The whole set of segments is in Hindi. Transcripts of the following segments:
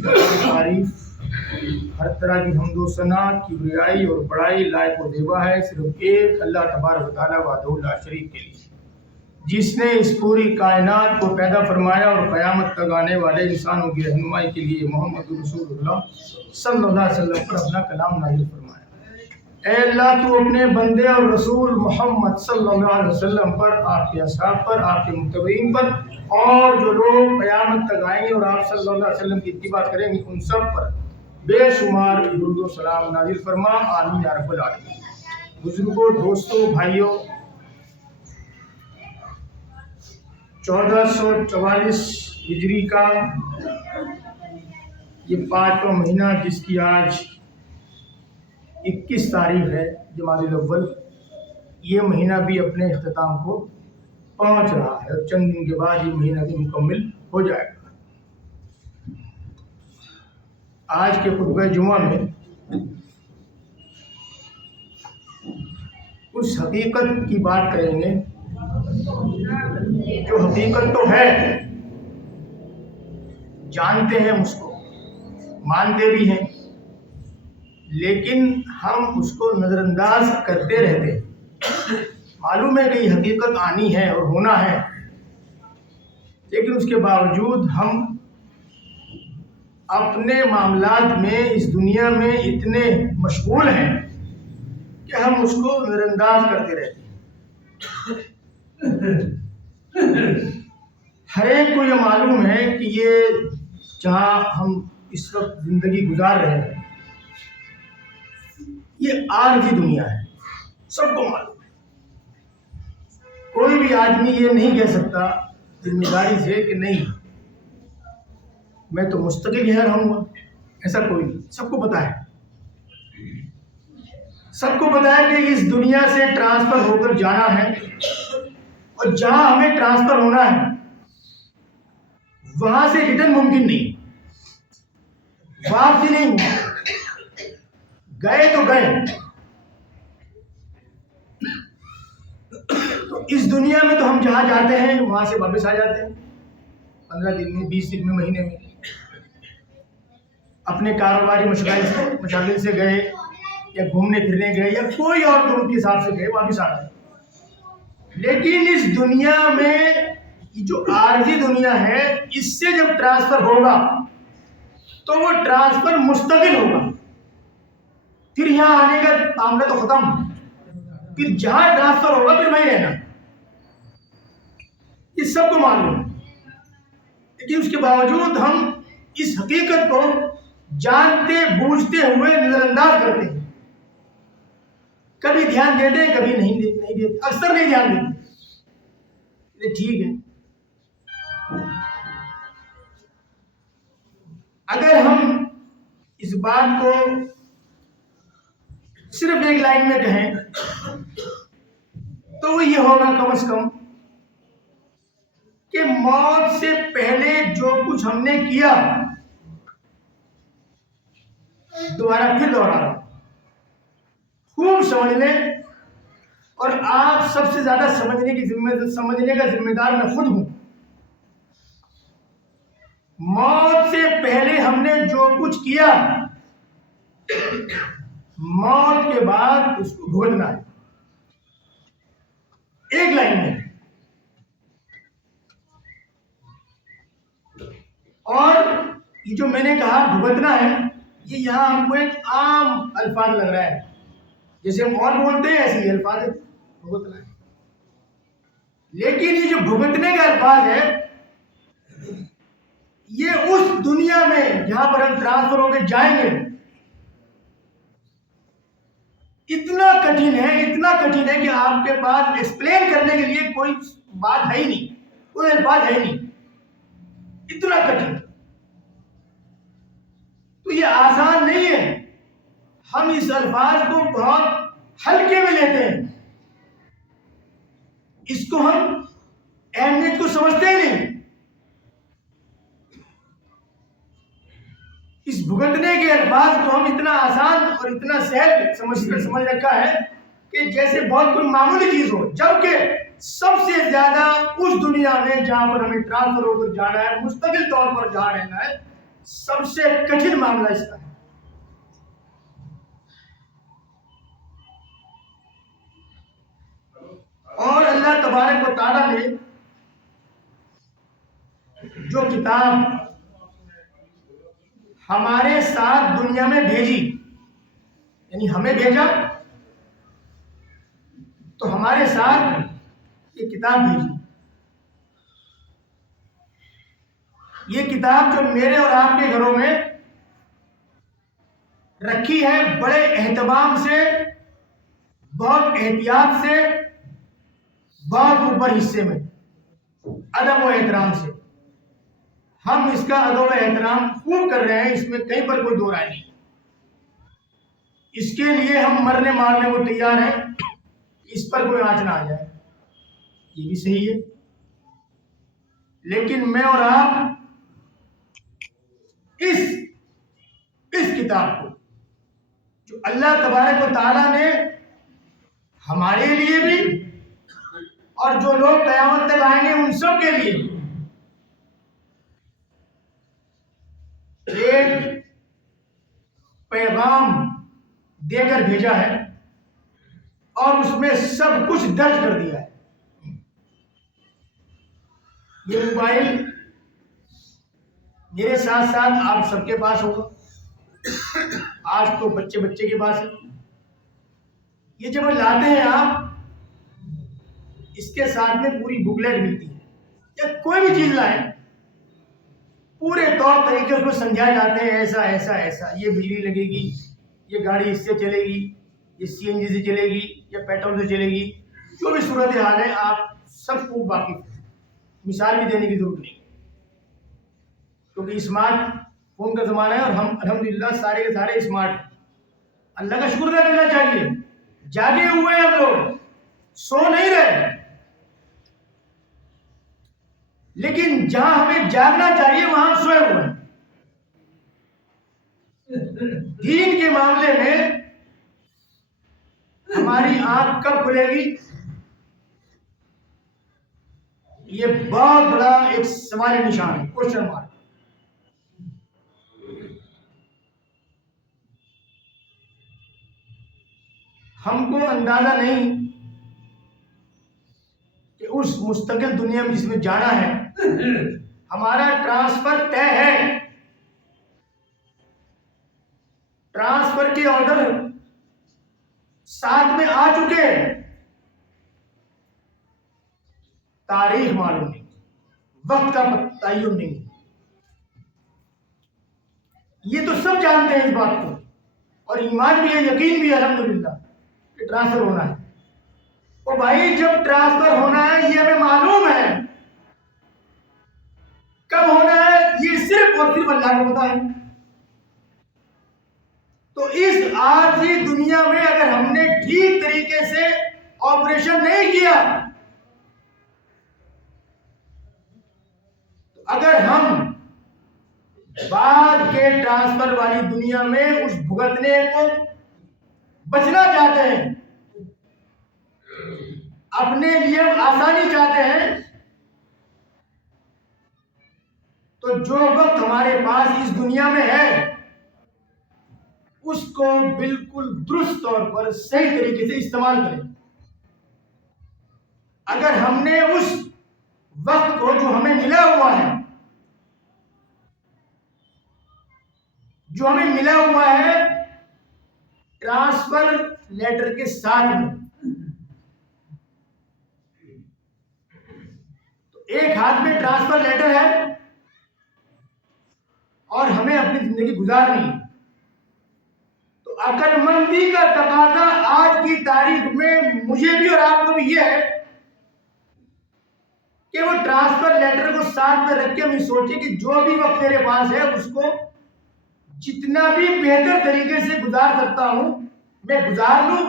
तारीफ, हर तरह की हम्दो सना, किबरियाई और बड़ाई लायक और देवा है सिर्फ एक अल्लाह तबारक व तआला वहदहू ला शरीक के लिए, जिसने इस पूरी कायनात को पैदा फरमाया और क़यामत तक आने वाले इंसानों की रहनुमाई के लिए मोहम्मद रसूलुल्लाह सल्लल्लाहु अलैहि वसल्लम पर अपना कलाम नाज़िल फरमाया। ऐ अल्लाह, तू अपने बंदे और रसूल मोहम्मद सल्लल्लाहु अलैहि वसल्लम पर, आपके असहाब पर, आपके मुत्तबईन पर और जो लोग क़यामत तक आएंगे और आप सल्लल्लाहु अलैहि वसल्लम की इत्तिबा करेंगे उन सब पर बेशुमार दुरूद व सलाम नाज़िल फरमा। आमीन या रब्बल आलमीन। बुजुर्गों, दोस्तों, भाइयों, 1444 हिजरी का ये 5वां महीना, जिसकी आज 21 तारीख है जमादुल अव्वल, ये महीना भी अपने इख्तिताम को पहुंच रहा है और चंद दिन के बाद ये महीना भी मुकम्मल हो जाएगा। आज के खुतबा जुमा में उस हकीकत की बात करेंगे जो हकीकत तो है, जानते हैं उसको, मानते भी हैं, लेकिन हम उसको नज़रअंदाज करते रहते हैं। मालूम है कि ये हकीकत आनी है और होना है, लेकिन उसके बावजूद हम अपने मामलात में इस दुनिया में इतने मशगूल हैं कि हम उसको नज़रअंदाज करते रहते हैं। हर एक को ये मालूम है कि ये जहाँ हम इस वक्त ज़िंदगी गुजार रहे हैं ये आरज़ी दुनिया है, सबको मालूम है। कोई भी आदमी ये नहीं कह सकता जिम्मेदारी से कि नहीं मैं तो मुस्तकिल यहाँ रहूँगा, ऐसा कोई नहीं। सबको पता है, सबको पता है कि इस दुनिया से ट्रांसफ़र होकर जाना है और जहाँ हमें ट्रांसफ़र होना है वहाँ से रिटर्न मुमकिन नहीं, वापसी नहीं हुई। गए तो गए। तो इस दुनिया में तो हम जहाँ जाते हैं वहाँ से वापस आ जाते हैं 15 दिन में, 20 दिन में, महीने में। अपने कारोबारी मशागिल से गए या घूमने फिरने गए या कोई और जरूरत के हिसाब से गए, वापस आ गए। लेकिन इस दुनिया में जो आरज़ी दुनिया है, इससे जब ट्रांसफ़र होगा तो वो ट्रांसफ़र मुस्तकिल होगा। फिर यहाँ आने का मामला तो खत्म, फिर जहाँ ट्रांसफ़र होगा फिर वहीं रहना, ये सबको मालूम है। लेकिन उसके बावजूद हम इस हकीकत को जानते बूझते हुए नज़रअंदाज करते हैं। कभी ध्यान देते हैं, कभी नहीं देते, अक्सर नहीं ध्यान देते। ठीक है, अगर हम इस बात को सिर्फ एक लाइन में कहें तो वो ये होगा कम से कम कि मौत से पहले जो कुछ हमने किया दोबारा फिर दोहरा रहा हूं, खूब समझ लें। और आप सबसे ज्यादा समझने का जिम्मेदार मैं खुद हूं। मौत से पहले हमने जो कुछ किया, मौत के बाद उसको भुगतना है, एक लाइन में। और ये जो मैंने कहा भुगतना है, ये यहां हमको एक आम अल्फाज लग रहा है, जैसे हम और बोलते हैं ऐसे ही अल्फाज भुगतना है। लेकिन ये जो भुगतने का अल्फाज है, ये उस दुनिया में जहां पर हम ट्रांसफर होकर जाएंगे, इतना कठिन है, इतना कठिन है कि आपके पास एक्सप्लेन करने के लिए कोई बात है ही नहीं, कोई अल्फाज है ही नहीं, इतना कठिन। तो ये आसान नहीं है। हम इस अल्फाज को बहुत हल्के में लेते हैं, इसको हम अहमियत को समझते ही नहीं। इस भुगतने के अल्फाज को हम इतना आसान और इतना सहज समझ रखा है कि जैसे बहुत कोई मामूली चीज हो, जबकि सबसे ज्यादा उस दुनिया में जहां पर हमें ट्रांसफर होकर जाना है, मुस्तकिल तौर पर जहां रहना है, सबसे कठिन मामला इसका है। और अल्लाह तबारक व तआला ने जो किताब हमारे साथ दुनिया में भेजी, यानी हमें भेजा तो हमारे साथ ये किताब भेजी। ये किताब जो मेरे और आपके घरों में रखी है, बड़े एहतमाम से, बहुत एहतियात से, बहुत ऊपर हिस्से में, अदब व एहतराम से। हम इसका अदब व एहतराम खूब कर रहे हैं, इसमें कहीं पर कोई दो राय नहीं। इसके लिए हम मरने मारने को तैयार हैं, इस पर कोई आंच ना आ जाए, ये भी सही है। लेकिन मैं और आप इस किताब को जो अल्लाह तबारक व तआला ने हमारे लिए भी और जो लोग क़यामत तक आएंगे उन सब के लिए एक पैगाम देकर भेजा है और उसमें सब कुछ दर्ज कर दिया है। ये मोबाइल मेरे साथ साथ आप सबके पास होगा, आज तो बच्चे बच्चे के पास है। ये जब लाते हैं आप, इसके साथ में पूरी बुकलेट मिलती है, या कोई भी चीज लाए पूरे तौर तरीके उसमें समझाए जाते हैं, ऐसा ऐसा ऐसा, ये बिजली लगेगी, ये गाड़ी इससे चलेगी, ये सीएनजी से चलेगी या पेट्रोल से चलेगी, जो भी सूरत हाल है आप सबको वाकिफ, मिसाल भी देने की जरूरत नहीं, क्योंकि स्मार्ट फोन का जमाना है और हम अल्हम्दुलिल्लाह सारे के सारे स्मार्ट हैं। अल्लाह का शुक्र अदा करना चाहिए, जागे हुए हैं हम लोग, सो नहीं रहे। लेकिन जहां हमें जागना चाहिए वहां हम सोए हुए हैं। दीन के मामले में हमारी आंख कब खुलेगी, ये बहुत बड़ा एक सवाल निशान है, क्वेश्चन मार्क। हमको अंदाजा नहीं कि उस मुस्तकिल दुनिया में जिसमें जाना है हमारा ट्रांसफर तय है, ट्रांसफर के ऑर्डर साथ में आ चुके, तारीख मालूम नहीं, वक्त का तयन नहीं। ये तो सब जानते हैं इस बात को, और ईमान भी है, यकीन भी है अल्हम्दुलिल्लाह कि ट्रांसफर होना है। और भाई जब ट्रांसफर होना है ये हमें मालूम है, कब होना है ये सिर्फ और सिर्फ अल्लाह को पता है। तो इस आरजी दुनिया में अगर हमने ठीक तरीके से ऑपरेशन नहीं किया, तो अगर हम बाद के ट्रांसफर वाली दुनिया में उस भुगतने को बचना चाहते हैं, अपने लिए आसानी चाहते हैं, तो जो वक्त हमारे पास इस दुनिया में है उसको बिल्कुल दुरुस्त तौर पर सही तरीके से इस्तेमाल करें। अगर हमने उस वक्त को जो हमें मिला हुआ है, जो हमें मिला हुआ है ट्रांसफर लेटर के साथ में, तो एक हाथ में ट्रांसफर लेटर है और हमें अपनी जिंदगी गुजारनी है। तो अक्लमंदी का तकाजा आज की तारीख में मुझे भी और आपको भी यह है कि वो ट्रांसफर लेटर को साथ में रख के हम सोचे कि जो भी वक्त मेरे पास है उसको जितना भी बेहतर तरीके से गुजार सकता हूं मैं गुजार लूं,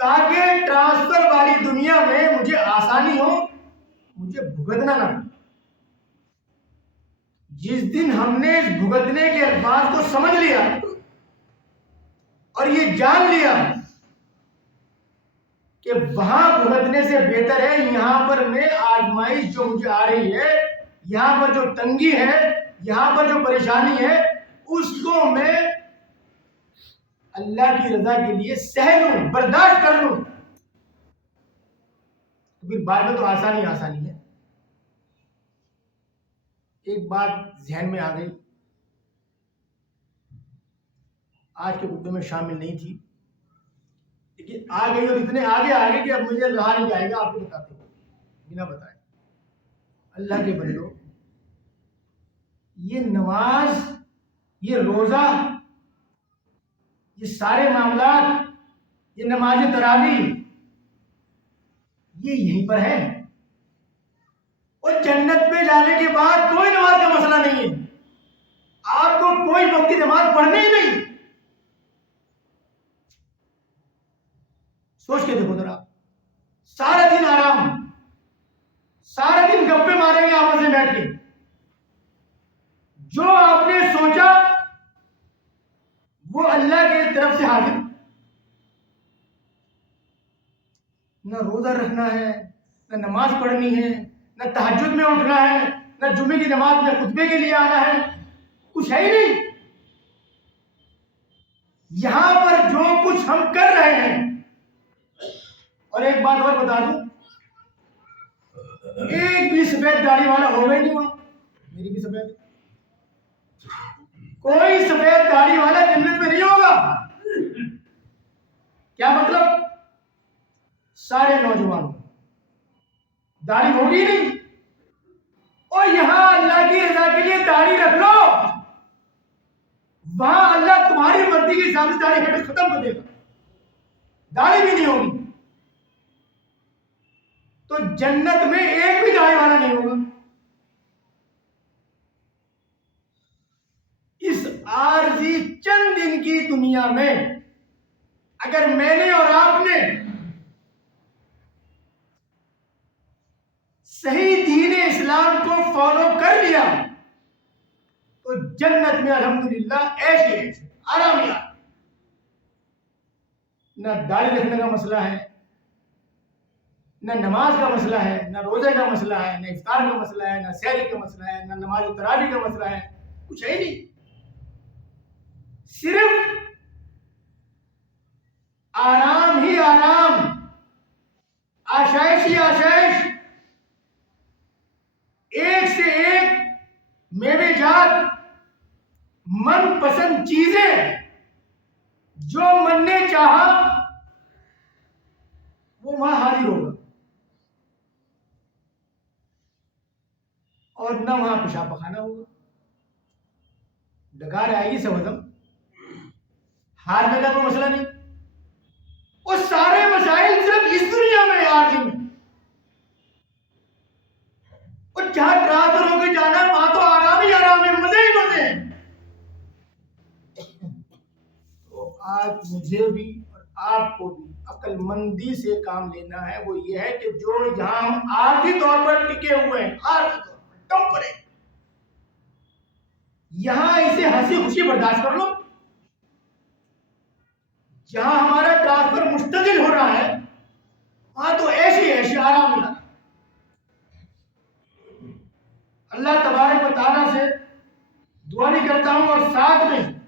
ताकि ट्रांसफर वाली दुनिया में मुझे आसानी हो, मुझे भुगतना ना। जिस दिन हमने इस भुगतने के अल्फाज को समझ लिया और ये जान लिया कि वहां भुगतने से बेहतर है यहां पर मैं आजमाइश जो मुझे आ रही है, यहां पर जो तंगी है, यहां पर जो परेशानी है उसको मैं अल्लाह की रजा के लिए सह लूं, बर्दाश्त कर लूं, तो फिर बाद में तो आसानी आसानी है। एक बात जहन में आ गई, आज के मुद्दे में शामिल नहीं थी, लेकिन आ गई और इतने आगे आ गई कि अब मुझे रहा नहीं जाएगा आपको बताते हो बिना बताए। अल्लाह के बंदो, ये नमाज, ये रोजा, ये सारे मामलात, ये नमाज तरावी, ये यहीं पर है। और जन्नत में जाने के बाद कोई नमाज का मसला नहीं है, आपको कोई वक्त की नमाज पढ़नी ही नहीं। सोच के देखो जरा, सारा दिन आराम, सारा दिन गप्पे मारेंगे आपस में बैठ के, जो आपने सोचा वो अल्लाह की तरफ से हाजिर। न रोजा रखना है, न नमाज पढ़नी है, न तहज्जुद में उठना है, न जुमे की नमाज में खुतबे के लिए आना है, कुछ है ही नहीं। यहां पर जो कुछ हम कर रहे हैं, और एक बात और बता दूं, एक भी सफेद दाढ़ी वाला होगा ही नहीं वहां। मेरी भी सफेद, कोई सफेद दाढ़ी वाला जन्नत में नहीं होगा। क्या मतलब? सारे नौजवान दाढ़ी होगी नहीं। और यहां अल्लाह की रजा के लिए दाढ़ी रख लो, वहां अल्लाह तुम्हारी मर्जी के हिसाब से दाढ़ी हट खत्म कर देगा, दाढ़ी भी नहीं होगी। तो जन्नत में एक भी दाढ़ी वाला नहीं होगा। इस आरजी चंद दिन की दुनिया में अगर मैंने और आपने सही दीन इस्लाम को फॉलो कर लिया तो जन्नत में अल्हम्दुलिल्लाह ऐसे आराम ही। न दाढ़ी रखने का मसला है, न नमाज का मसला है, न रोजे का मसला है, न इफ्तार का मसला है, न सहरी का मसला है, न नमाज तरावी का मसला है, कुछ है नहीं। सिर्फ आराम ही आराम, आशाइश ही आशाइश, एक से एक मेवेजात, मनपसंद चीजें, जो मन ने चाहा वो वहां हाजिर होगा, और न वहां पेशाब पखाना होगा। डकार आएगी सबदम, हारने का कोई मसला नहीं। वो सारे मसाइल सिर्फ इस दुनिया में आरजी में, और जहां ट्रांसफर होकर जाना है वहां तो आराम ही आराम है, मजे ही मजे हैं। तो आज मुझे भी और आपको भी अक्लमंदी से काम लेना है। वो ये है कि जो यहां हम आर्थिक तौर पर टिके हुए हैं, आर्थिक तौर पर टम्परे, यहां इसे हंसी खुशी बर्दाश्त कर लो। जहां हमारा ट्रांसफर मुस्तकिल हो रहा है वहां तो ऐसी ऐसी आराम मिला। अल्लाह तबारक व तआला से दुआ भी करता हूं, और साथ में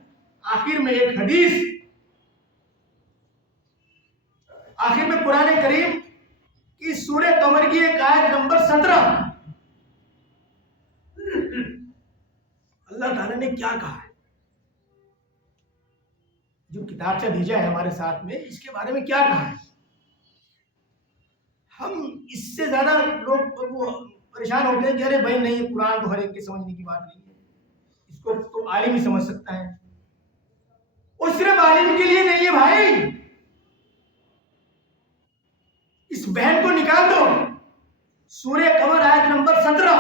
आखिर में एक हदीस, आखिर में कुरान करीम की सूरह कमर की एक आयत नंबर 17, अल्लाह ताला ने क्या कहा है। जो किताबचा भेजा है हमारे साथ में, इसके बारे में क्या कहा है। हम इससे ज्यादा लोग वो परेशान होते हैं कि अरे भाई नहीं, कुरान तो हर एक के समझने की बात नहीं है, इसको तो आलिम ही समझ सकता है। और सिर्फ आलिम के लिए नहीं है भाई, इस बहन को निकाल दो। सूरह कमर आयत नंबर 17,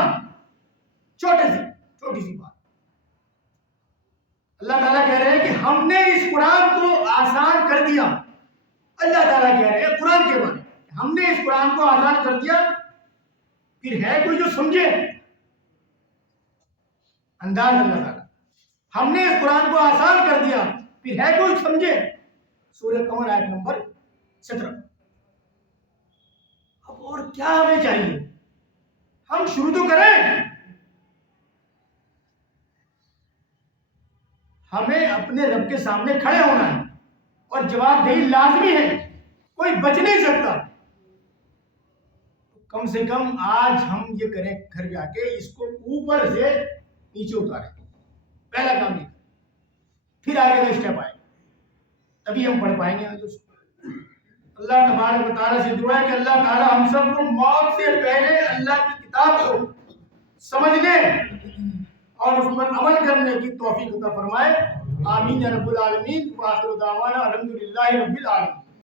छोटी सी बात, अल्लाह ताला कह रहे हैं कि हमने इस कुरान को आसान कर दिया। अल्लाह ताला कह रहे हैं कुरान के बारे में, हमने इस कुरान को आसान कर दिया, फिर है कोई जो समझे? अंदाज अल्लाह ताला, हमने इस कुरान को आसान कर दिया, फिर है कोई समझे? सूरह कमर आयत नंबर 17। अब और क्या हमें चाहिए? हम शुरू तो करें। हमें अपने रब के सामने खड़े होना है और जवाबदेही लाजमी है, कोई बच नहीं सकता। तो कम से कम आज हम ये करें, घर जाके इसको ऊपर से नीचे उतारें, पहला काम ये, फिर आगे का स्टेप आए, तभी हम पढ़ पाएंगे आज उसको। अल्लाह तबारक व तआला से दुआ है कि अल्लाह ताला हम सबको मौत से पहले अल्लाह की किताब को समझने और उस पर अमल करने की तौफीक अता फरमाए। आमीन या रब्बुल आलमीन। व आखिरु दावाना अल्हम्दुलिल्लाहि रब्बिल आलमीन।